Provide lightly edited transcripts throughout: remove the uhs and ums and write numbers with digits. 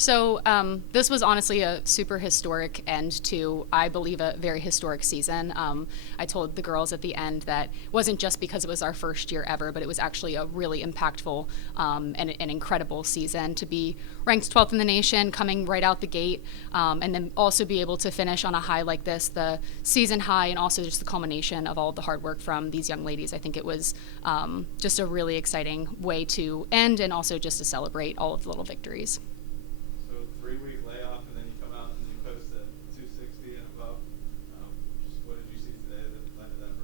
So this was honestly a super historic end to, I believe, a very historic season. I told the girls at the end that it wasn't just because it was our first year ever, but it was actually a really impactful and an incredible season to be ranked 12th in the nation, coming right out the gate, and then also be able to finish on a high like this, the season high, and also just the culmination of all of the hard work from these young ladies. I think it was just a really exciting way to end and also just to celebrate all of the little victories. So 3 week layoff, and then you come out and you post at 260 and above. Just what did you see today that led to that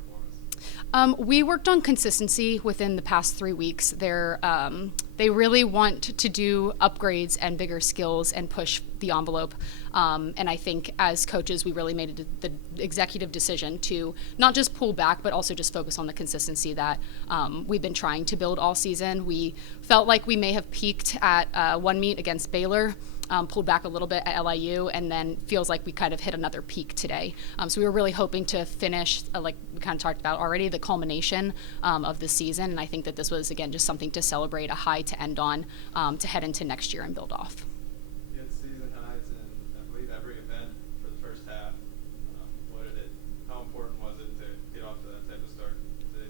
performance? We worked on consistency within the past 3 weeks. They really want to do upgrades and bigger skills and push the envelope. And I think as coaches, we really made the executive decision to not just pull back, but also just focus on the consistency that we've been trying to build all season. We felt like we may have peaked at one meet against Baylor. Pulled back a little bit at LIU, and then feels like we kind of hit another peak today. So we were really hoping to finish, like we kind of talked about already, the culmination of the season. And I think that this was, again, just something to celebrate, a high to end on, to head into next year and build off. You had season highs in, I believe, every event for the first half. How important was it to get off to that type of start today?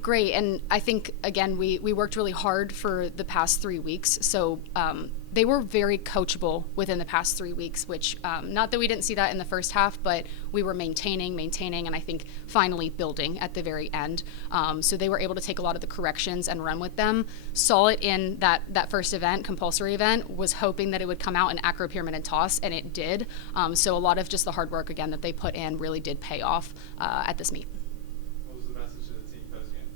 Great, and I think, again, we worked really hard for the past 3 weeks, so they were very coachable within the past 3 weeks, which not that we didn't see that in the first half, but we were maintaining, and I think finally building at the very end. So they were able to take a lot of the corrections and run with them. Saw it in that first event, compulsory event, was hoping that it would come out in acro, pyramid, and toss, and it did. So a lot of just the hard work, again, that they put in really did pay off at this meet. What was the message to the team post-game?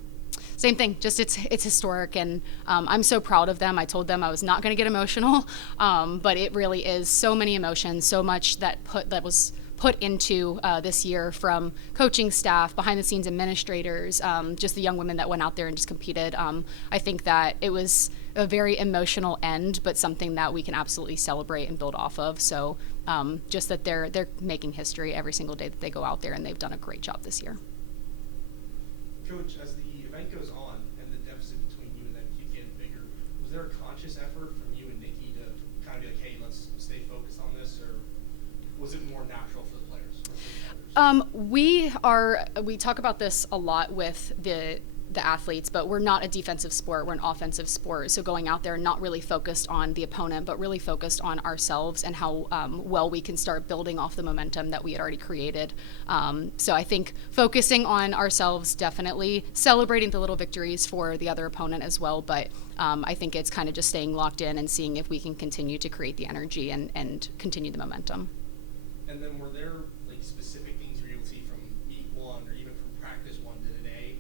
Same thing, just it's historic, and I'm so proud of them. I told them I was not going to get emotional, but it really is so many emotions, so much that was put into this year from coaching staff, behind the scenes administrators, just the young women that went out there and just competed. I think that it was a very emotional end, but something that we can absolutely celebrate and build off of. So just that they're making history every single day that they go out there, and they've done a great job this year. Coach, as the event goes on and the deficit between you and them keeps getting bigger, was there a conscious effort from you and Nikki to kind of be like, hey, let's stay focused on this, or was it more natural for the players? We talk about this a lot with the athletes, but we're not a defensive sport, we're an offensive sport. So going out there not really focused on the opponent, but really focused on ourselves and how well we can start building off the momentum that we had already created. So I think focusing on ourselves, definitely celebrating the little victories for the other opponent as well, but I think it's kind of just staying locked in and seeing if we can continue to create the energy and continue the momentum. And then were there like specific things you were able to see from meet one or even from practice one to today,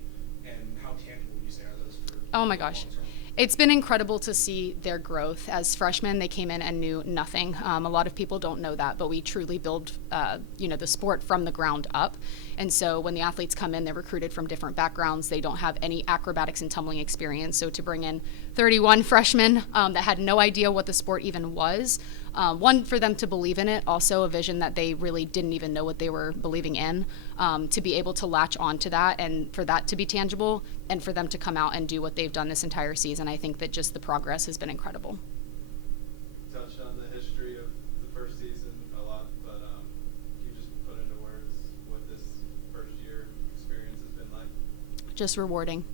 and how tangible would you say are those for Oh my gosh. long-term? It's been incredible to see their growth. As freshmen, they came in and knew nothing. A lot of people don't know that, but we truly build, the sport from the ground up. And so when the athletes come in, they're recruited from different backgrounds. They don't have any acrobatics and tumbling experience. So to bring in 31 freshmen that had no idea what the sport even was, one, for them to believe in it, also a vision that they really didn't even know what they were believing in, to be able to latch onto that and for that to be tangible and for them to come out and do what they've done this entire season. I think that just the progress has been incredible. Touched on the history of the first season a lot, but can you just put into words what this first year experience has been like? Just rewarding.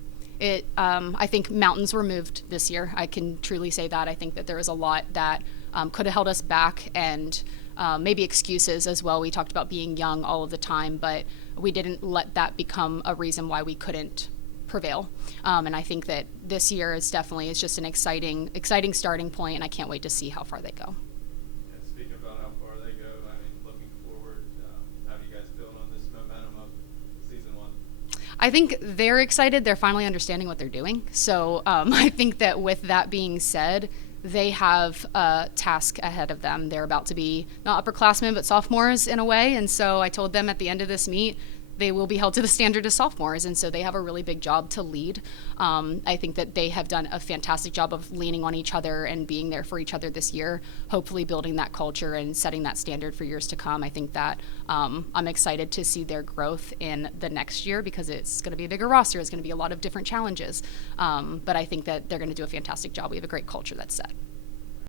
I think mountains were moved this year. I can truly say that. I think that there was a lot that could have held us back, and maybe excuses as well. We talked about being young all of the time, but we didn't let that become a reason why we couldn't prevail. And I think that this year is just an exciting starting point, and I can't wait to see how far they go. And speaking about how far they go, I mean, looking forward, how do you guys build on this momentum of season one? I think they're excited. They're finally understanding what they're doing. So I think that with that being said, they have a task ahead of them. They're about to be not upperclassmen, but sophomores in a way. And so I told them at the end of this meet, they will be held to the standard as sophomores, and so they have a really big job to lead. I think that they have done a fantastic job of leaning on each other and being there for each other this year, hopefully building that culture and setting that standard for years to come. I think that I'm excited to see their growth in the next year because it's going to be a bigger roster. It's going to be a lot of different challenges, but I think that they're going to do a fantastic job. We have a great culture that's set.